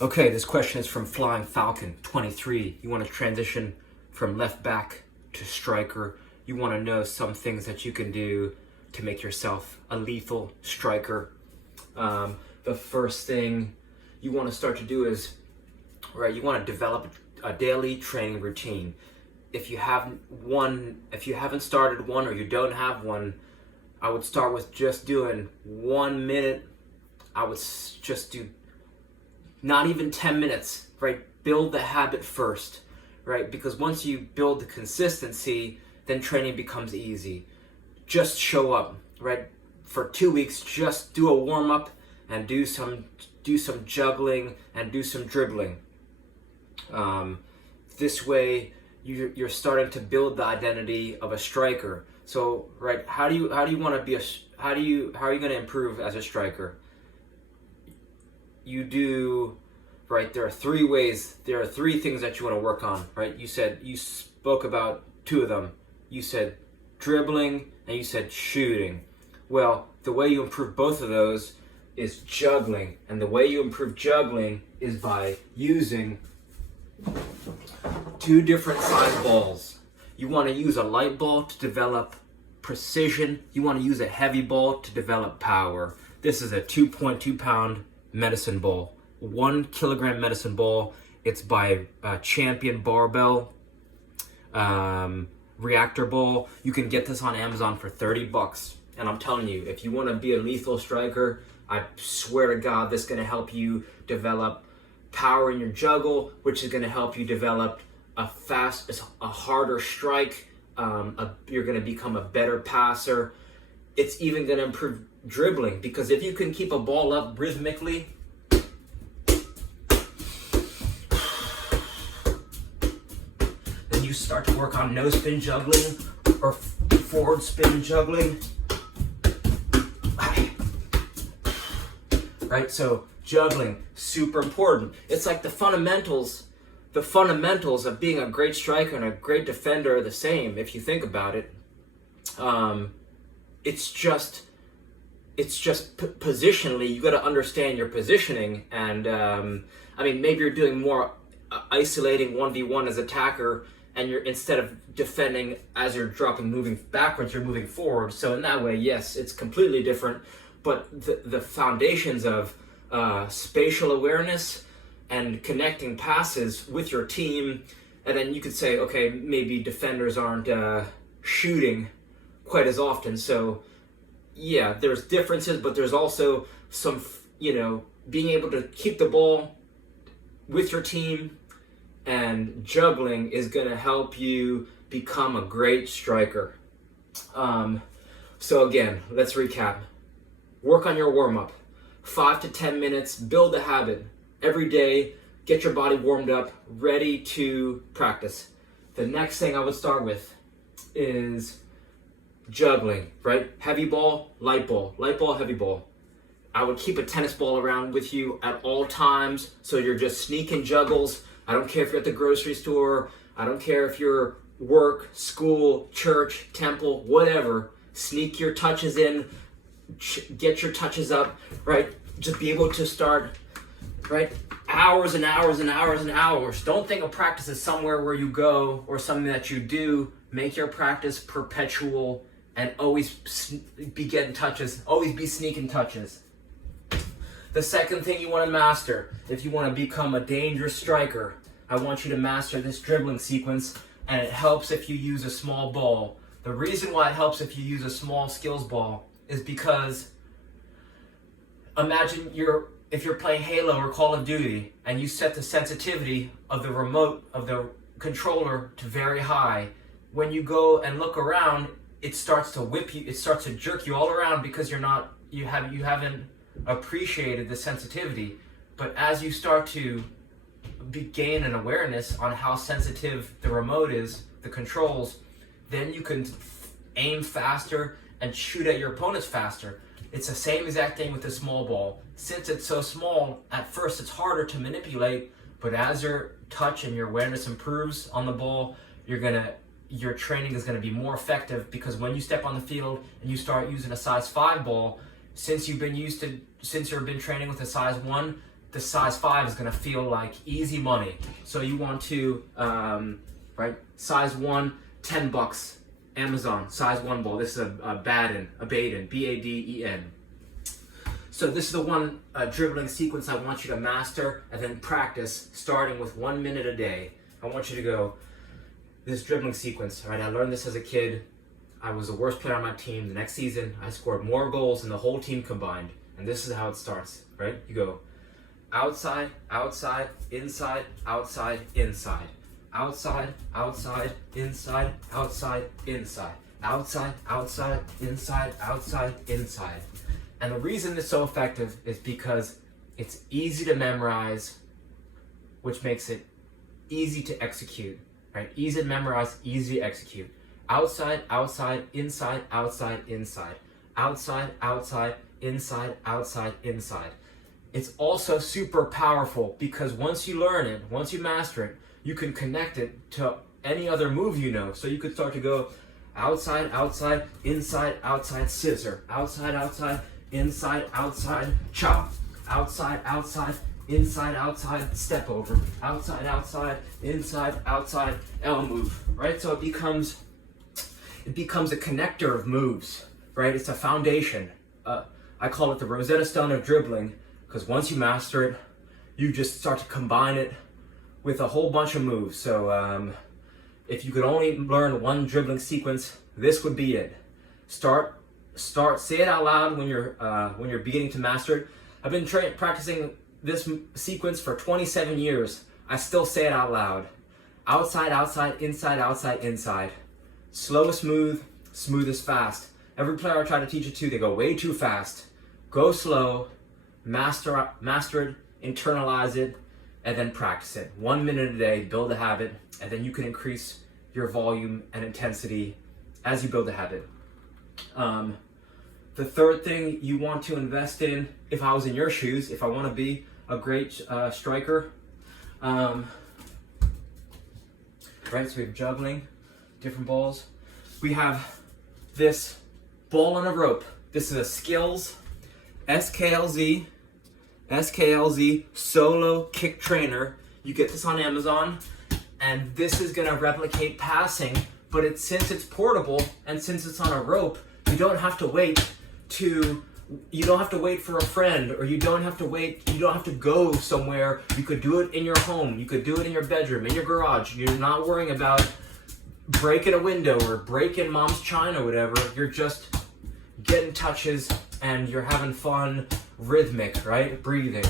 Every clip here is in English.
Okay, this question is from Flying Falcon 23. You want to transition from left back to striker. You want to know some things that you can do to make yourself a lethal striker. The first thing you want to start to do is, you want to develop a daily training routine. If you haven't started one or you don't have one, I would start with just doing 1 minute. I would just do not even 10 minutes, right? Build the habit first, right? Because once you build the consistency, then training becomes easy. Just show up, right? For 2 weeks, just do a warm up and do some juggling and do some dribbling. This way, you're starting to build the identity of a striker. So, right, how are you going to improve as a striker? There are 3 ways, there are 3 things that you want to work on, right? You spoke about 2 of them. You said dribbling and you said shooting. Well, the way you improve both of those is juggling. And the way you improve juggling is by using 2 different size balls. You want to use a light ball to develop precision. You want to use a heavy ball to develop power. This is a 2.2 pound medicine ball, 1 kilogram medicine ball. It's by Champion Barbell Reactor Ball. You can get this on Amazon for $30. And I'm telling you, if you want to be a lethal striker, I swear to God, this is going to help you develop power in your juggle, which is going to help you develop a harder strike. You're going to become a better passer. It's even going to improve dribbling, because if you can keep a ball up rhythmically, then you start to work on no spin juggling or forward spin juggling. Right? So juggling, super important. It's like the fundamentals of being a great striker and a great defender are the same if you think about it. It's just positionally, you got to understand your positioning. And maybe you're doing more isolating 1v1 as attacker, and you're, instead of defending as you're moving backwards, you're moving forward. So in that way, yes, it's completely different. But the foundations of spatial awareness and connecting passes with your team, and then you could say, okay, maybe defenders aren't shooting quite as often. So yeah, there's differences, but there's also some, being able to keep the ball with your team, and juggling is going to help you become a great striker. So again, let's recap. Work on your warm-up. 5 to 10 minutes, build the habit. Every day, get your body warmed up, ready to practice. The next thing I would start with is juggling, right? Heavy ball, light ball, heavy ball. I would keep a tennis ball around with you at all times, so you're just sneaking juggles. I don't care if you're at the grocery store. I don't care if you're work, school, church, temple, whatever. Sneak your touches in, get your touches up, right? Just be able to start, right? Hours and hours and hours and hours. Don't think of practice as somewhere where you go or something that you do. Make your practice perpetual and always be getting touches, always be sneaking touches. The second thing you want to master, if you want to become a dangerous striker, I want you to master this dribbling sequence, and it helps if you use a small ball. The reason why it helps if you use a small skills ball is because imagine if you're playing Halo or Call of Duty and you set the sensitivity of the remote of the controller to very high. When you go and look around, it starts to whip you, it starts to jerk you all around because you haven't appreciated the sensitivity. But as you start to gain an awareness on how sensitive the remote is, the controls, then you can aim faster and shoot at your opponents faster. It's the same exact thing with the small ball. Since it's so small, at first it's harder to manipulate, but as your touch and your awareness improves on the ball, your training is going to be more effective, because when you step on the field and you start using a size 5 ball, since you've been training with a size 1, the size 5 is going to feel like easy money. So you want to, right, size 1, $10, Amazon, size 1 ball. This is a Baden, B-A-D-E-N. So this is the one dribbling sequence I want you to master and then practice, starting with 1 minute a day. I want you to go, this dribbling sequence, right? I learned this as a kid. I was the worst player on my team. The next season, I scored more goals than the whole team combined. And this is how it starts, right? You go outside, outside, inside, outside, inside. Outside, outside, inside, outside, inside. Outside, outside, inside, outside, inside. And the reason it's so effective is because it's easy to memorize, which makes it easy to execute, right? Easy to memorize, easy to execute. Outside, outside, inside, outside, inside. Outside, outside, inside, outside, inside. It's also super powerful because once you learn it, once you master it, you can connect it to any other move you know. So you could start to go outside, outside, inside, outside, scissor. Outside, outside, inside, outside, chop. Outside, outside, inside, outside, step over. Outside, outside, inside, outside, L move, right? So it becomes a connector of moves, right? It's a foundation. I call it the Rosetta Stone of dribbling because once you master it, you just start to combine it with a whole bunch of moves. So if you could only learn one dribbling sequence, this would be it. Start, say it out loud when you're beginning to master it. I've been practicing this sequence for 27 years. I still say it out loud. Outside, outside, inside, outside, inside. Slow is smooth, smooth is fast. Every player I try to teach it to, they go way too fast. Go slow, master it, internalize it, and then practice it. 1 minute a day, build a habit, and then you can increase your volume and intensity as you build a habit. The third thing you want to invest in, if I was in your shoes, if I want to be a great striker, right, so we have juggling, different balls. We have this ball on a rope. This is a Skills SKLZ solo kick trainer. You get this on Amazon, and this is gonna replicate passing, but since it's portable and since it's on a rope, you don't have to wait for a friend, or you don't have to go somewhere. You could do it in your home, you could do it in your bedroom, in your garage. You're not worrying about breaking a window or breaking mom's china or whatever. You're just getting touches and you're having fun, rhythmic, right? Breathing.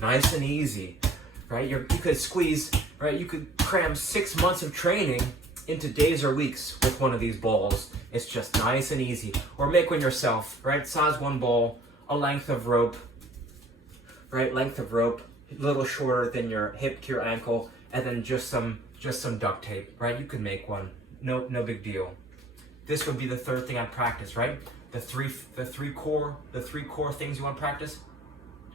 Nice and easy, right? You could squeeze, right? You could cram 6 months of training into days or weeks with one of these balls. It's just nice and easy. Or make one yourself, right? Size 1 ball, a length of rope, right? Length of rope, a little shorter than your hip to your ankle, and then just some duct tape, right? You can make one, no big deal. This would be the third thing I'd practice, right? The three core things you want to practice: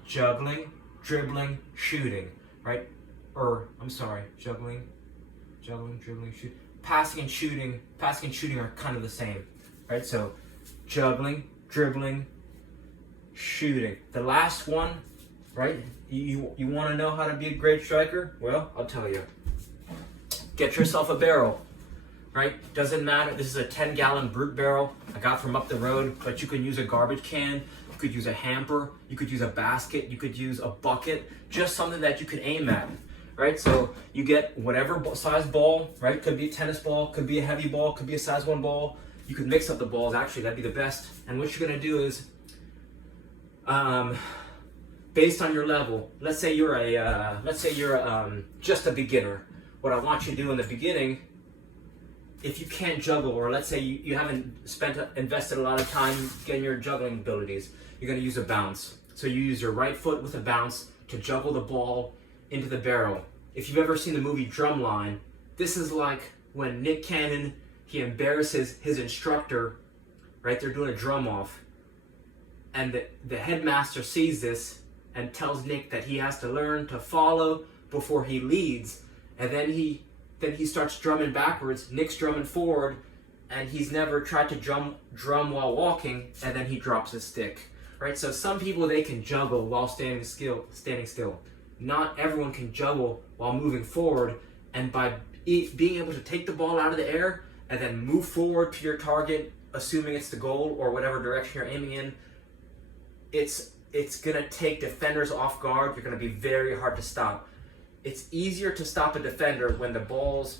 juggling, dribbling, shooting, right? Or I'm sorry, juggling, dribbling, shooting. Passing and shooting are kind of the same, right? So juggling, dribbling, shooting. The last one, right? You want to know how to be a great striker? Well, I'll tell you. Get yourself a barrel, right? Doesn't matter. This is a 10-gallon brute barrel I got from up the road, but you can use a garbage can, you could use a hamper, you could use a basket, you could use a bucket, just something that you could aim at, right? So you get whatever size ball, right? Could be a tennis ball, could be a heavy ball, could be a size 1 ball. You could mix up the balls, actually, that'd be the best. And what you're gonna do is, based on your level, let's say you're just a beginner. What I want you to do in the beginning, if you can't juggle, or let's say you haven't invested a lot of time getting your juggling abilities, you're going to use a bounce. So you use your right foot with a bounce to juggle the ball into the barrel. If you've ever seen the movie Drumline, this is like when Nick Cannon, he embarrasses his instructor, right? They're doing a drum off, and the headmaster sees this and tells Nick that he has to learn to follow before he leads, and then he starts drumming backwards. Nick's drumming forward, and he's never tried to drum while walking, and then he drops his stick. right? So some people, they can juggle while standing still. Not everyone can juggle while moving forward, and by being able to take the ball out of the air and then move forward to your target, assuming it's the goal or whatever direction you're aiming in, it's gonna take defenders off guard. You're gonna be very hard to stop. It's easier to stop a defender when the ball's,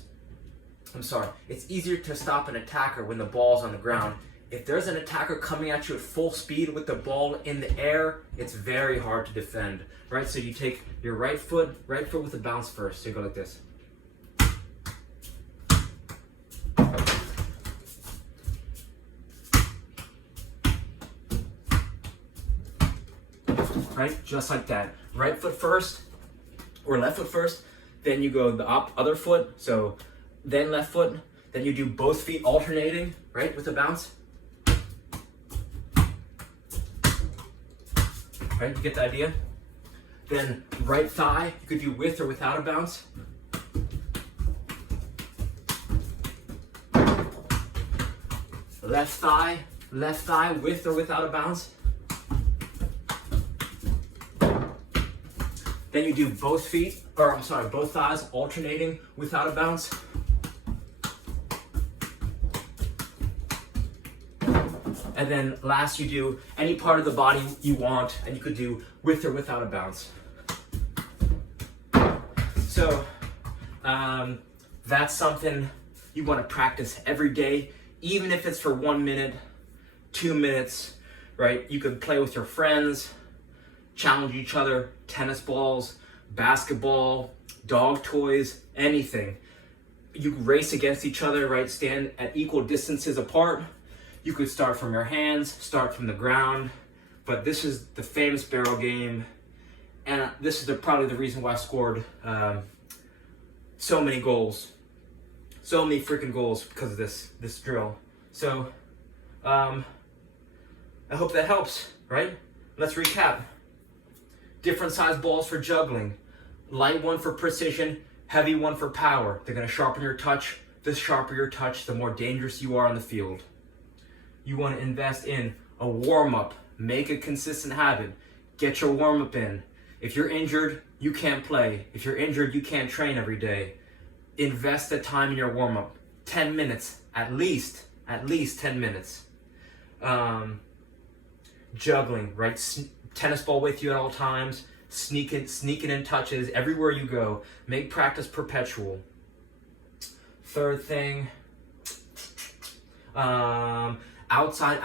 it's easier to stop an attacker when the ball's on the ground. If there's an attacker coming at you at full speed with the ball in the air, it's very hard to defend, right? So you take your right foot with a bounce first. So you go like this. Right, just like that. Right foot first, or left foot first, then you go the other foot, so then left foot, then you do both feet alternating, right, with the bounce. Right, you get the idea? Then right thigh, you could do with or without a bounce. Left thigh with or without a bounce. Then you do both thighs alternating without a bounce. And then last, you do any part of the body you want, and you could do with or without a bounce. So that's something you want to practice every day, even if it's for 1 minute, 2 minutes, right? You could play with your friends, challenge each other, tennis balls, basketball, dog toys, anything. You race against each other, right? Stand at equal distances apart. You could start from your hands, start from the ground, but this is the famous barrel game, and this is probably the reason why I scored so many goals, so many freaking goals because of this drill. So I hope that helps, right? Let's recap. Different size balls for juggling. Light one for precision, heavy one for power. They're gonna sharpen your touch. The sharper your touch, the more dangerous you are on the field. You wanna invest in a warm-up. Make a consistent habit. Get your warm-up in. If you're injured, you can't play. If you're injured, you can't train every day. Invest the time in your warm-up. 10 minutes, at least 10 minutes. Juggling, right? Tennis ball with you at all times, sneaking in touches everywhere you go. Make practice perpetual. Third thing, outside,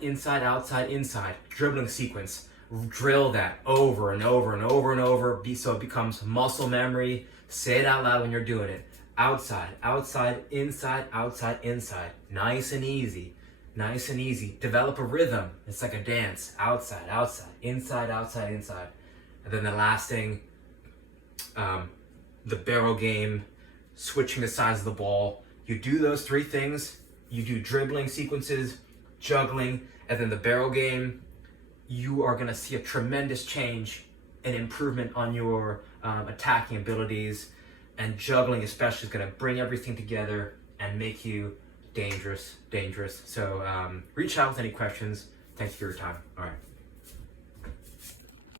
inside. Dribbling sequence. Drill that over and over and over and over, so it becomes muscle memory. Say it out loud when you're doing it. Outside, inside. Nice and easy. Develop a rhythm. It's like a dance. Outside, inside. And then the last thing, the barrel game, switching the size of the ball. You do those 3 things. You do dribbling sequences, juggling, and then the barrel game. You are going to see a tremendous change and improvement on your attacking abilities. And juggling especially is going to bring everything together and make you dangerous. So reach out with any questions. Thanks for your time. All right.